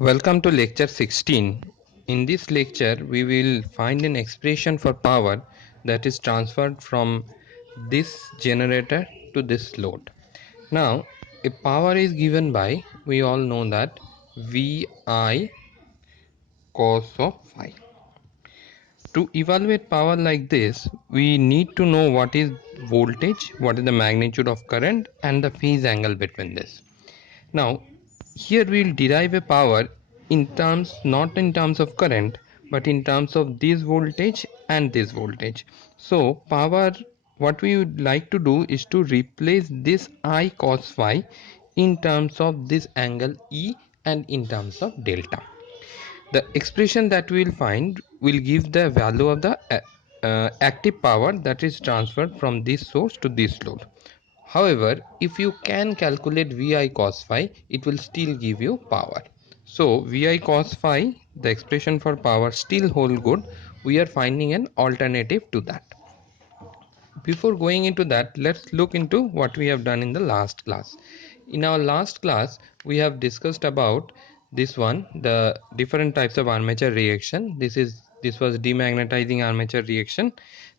Welcome to lecture 16. In this lecture, we will find an expression for power that is transferred from this generator to this load. Now, a power is given by, we all know that VI cos of phi. To evaluate power like this, we need to know what is voltage, what is the magnitude of current, and the phase angle between this. Now, here we will derive a power in terms, not in terms of current, but in terms of this voltage and this voltage. So power, what we would like to do is to replace this I cos phi in terms of this angle E and in terms of delta. The expression that we will find will give the value of the active power that is transferred from this source to this load. However, if you can calculate Vi cos phi, it will still give you power. So Vi cos phi, the expression for power still hold good. We are finding an alternative to that. Before going into that, let's look into what we have done in the last class. In our last class, we have discussed about this one, the different types of armature reaction. This was demagnetizing armature reaction.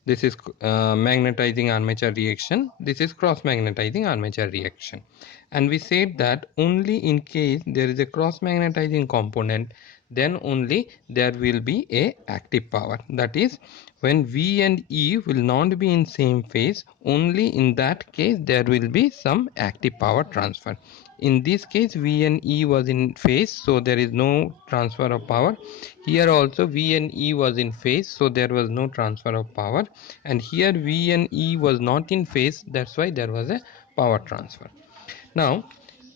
This is magnetizing armature reaction. This is cross magnetizing armature reaction. And we said that only in case there is a cross magnetizing component, then only there will be a active power. That is, when V and E will not be in same phase, only in that case there will be some active power transfer. In this case, V and E was in phase, so there is no transfer of power. Here also V and E was in phase, so there was no transfer of power. And here V and E was not in phase, that's why there was a power transfer. Now,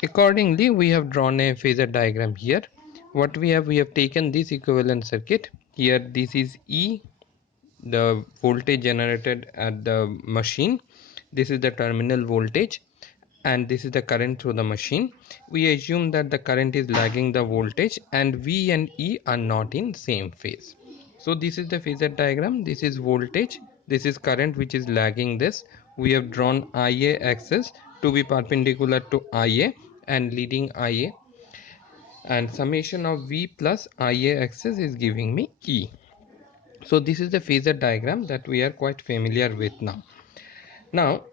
accordingly, we have drawn a phasor diagram here. What we have taken this equivalent circuit. Here this is E, the voltage generated at the machine. This is the terminal voltage, and this is the current through the machine. We assume that the current is lagging the voltage and V and E are not in same phase. So this is the phasor diagram. This is voltage, this is current which is lagging this. We have drawn IA axis to be perpendicular to IA and leading IA, and summation of V plus IA axis is giving me E. So this is the phasor diagram that we are quite familiar with now. Now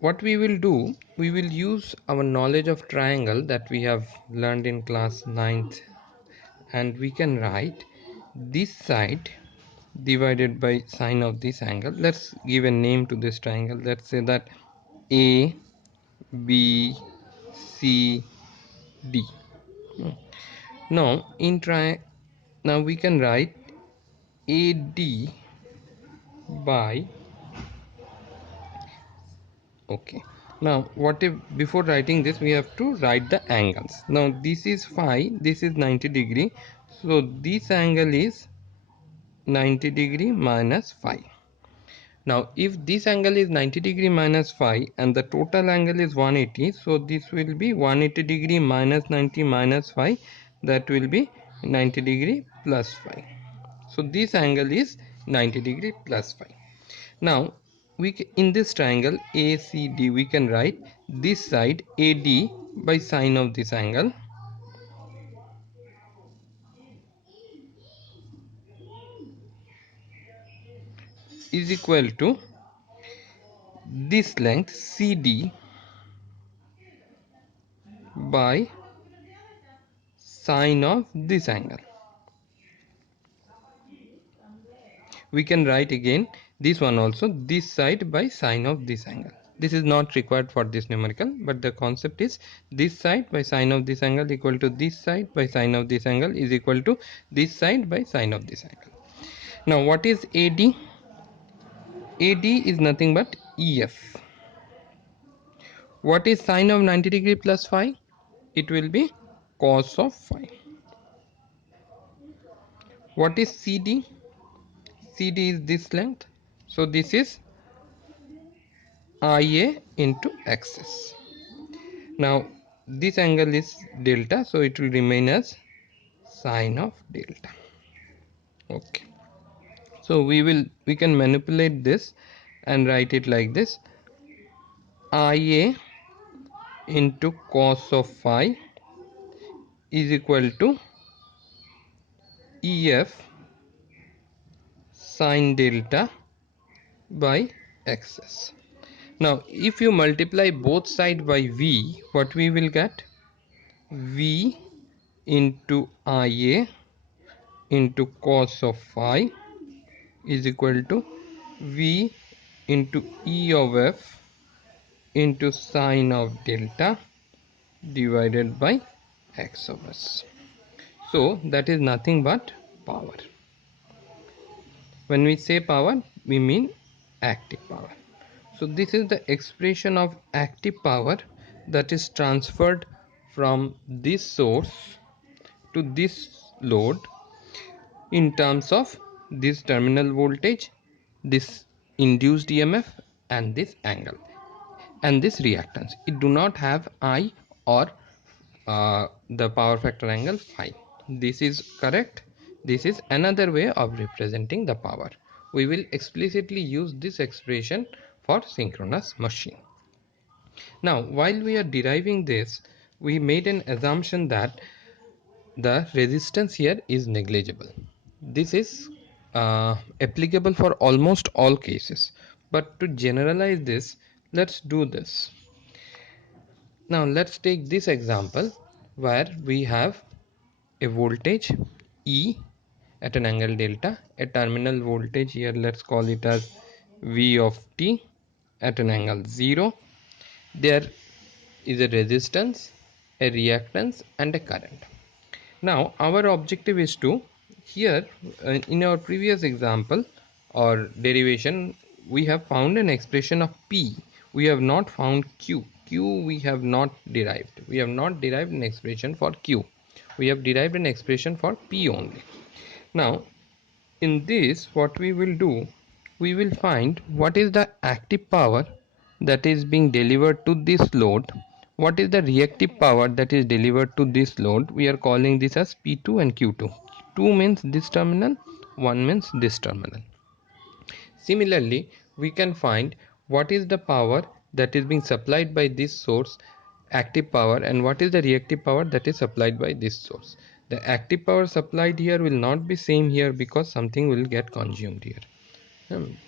what we will do, we will use our knowledge of triangle that we have learned in class 9th, and we can write this side divided by sine of this angle. Let's give a name to this triangle. Let's say that A B C D. Now now we can write AD by, okay, now what if before writing this we have to write the angles. Now this is phi, this is 90 degree, so this angle is 90 degree minus phi. Now if this angle is 90 degree minus phi and the total angle is 180, so this will be 180 degree minus 90 minus phi, that will be 90 degree plus phi. So this angle is 90 degree plus phi. Now in this triangle ACD, we can write this side AD by sine of this angle is equal to this length CD by sine of this angle. We can write again this one also, this side by sine of this angle. This is not required for this numerical, but the concept is this side by sine of this angle equal to this side by sine of this angle is equal to this side by sine of this angle. Now what is AD? AD is nothing but EF. What is sine of 90 degree plus phi? It will be cos of phi. What is CD? CD is this length, so this is IA into axis. Now this angle is delta, so it will remain as sine of delta. Okay, so we can manipulate this and write it like this: IA into cos of phi is equal to EF sine delta by XS. Now if you multiply both sides by V, what we will get? V into IA into cos of phi is equal to V into E of F into sine of delta divided by x of s. So that is nothing but power. When we say power, we mean active power. So this is the expression of active power that is transferred from this source to this load in terms of this terminal voltage, this induced EMF, and this angle and this reactance. It do not have I or the power factor angle phi. This is correct. This is another way of representing the power. We will explicitly use this expression for synchronous machine. Now while we are deriving this, we made an assumption that the resistance here is negligible. This is applicable for almost all cases, but to generalize this, let's do this. Now let's take this example where we have a voltage E at an angle delta, a terminal voltage here, let's call it as V of t at an angle 0. There is a resistance, a reactance, and a current. Now our objective is to, here in our previous example or derivation, we have found an expression of P. We have not found Q. We have not derived. We have not derived an expression for Q. We have derived an expression for P only. Now in this, what we will do, we will find what is the active power that is being delivered to this load, what is the reactive power that is delivered to this load. We are calling this as P2 and Q2. 2 means this terminal, 1 means this terminal. Similarly, we can find what is the power that is being supplied by this source, active power, and what is the reactive power that is supplied by this source. The active power supplied here will not be same here because something will get consumed here.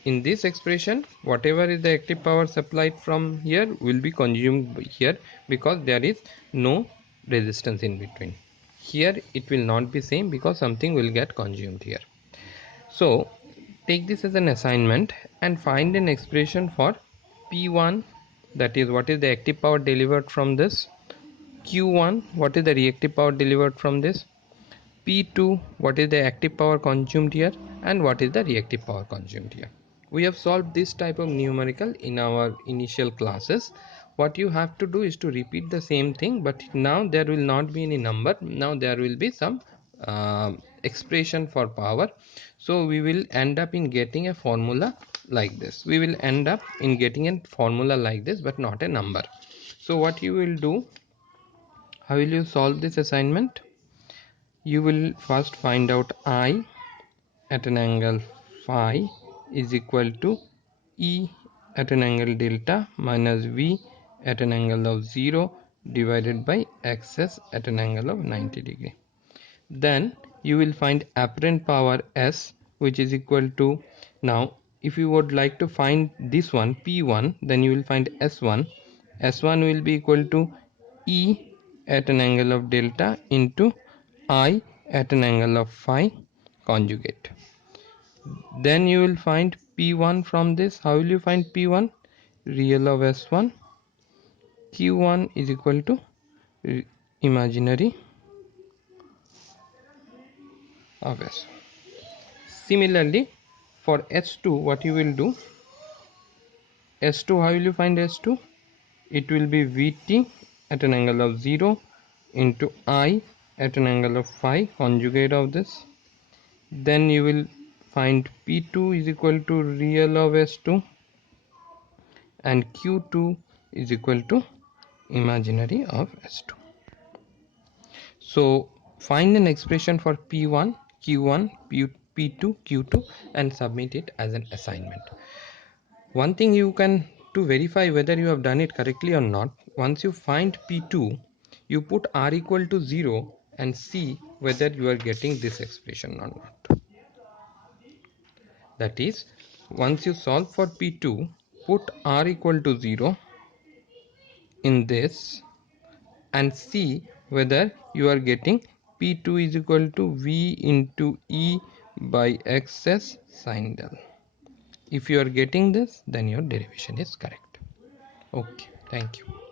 In this expression, whatever is the active power supplied from here will be consumed here because there is no resistance in between. Here it will not be same because something will get consumed here. So take this as an assignment and find an expression for P1, that is what is the active power delivered from this, Q1 what is the reactive power delivered from this, P2 what is the active power consumed here, and what is the reactive power consumed here. We have solved this type of numerical in our initial classes. What you have to do is to repeat the same thing, but now there will not be any number. Now there will be some expression for power. So we will end up in getting a formula like this. We will end up in getting a formula like this, but not a number. So what you will do, how will you solve this assignment? You will first find out I at an angle phi is equal to E at an angle delta minus V at an angle of 0 divided by XS at an angle of 90 degree. Then you will find apparent power S, which is equal to, now if you would like to find this one P1, then you will find S1. S1 will be equal to E at an angle of delta into I at an angle of phi conjugate. Then you will find P1 from this. How will you find P1? Real of S1. Q1 is equal to imaginary of S1. Similarly, for S2, what you will do? S2, how will you find S2? It will be Vt at an angle of 0 into I at an angle of phi conjugate of this. Then you will find P2 is equal to real of S2 and Q2 is equal to imaginary of S2. So find an expression for P1, Q1, P2, Q2 and submit it as an assignment. One thing you can, to verify whether you have done it correctly or not, once you find P2, you put R equal to 0 and see whether you are getting this expression or not. That is, once you solve for P2, put R equal to 0 in this and see whether you are getting P2 is equal to V into E by XS sin del. If you are getting this, then your derivation is correct. Okay, thank you.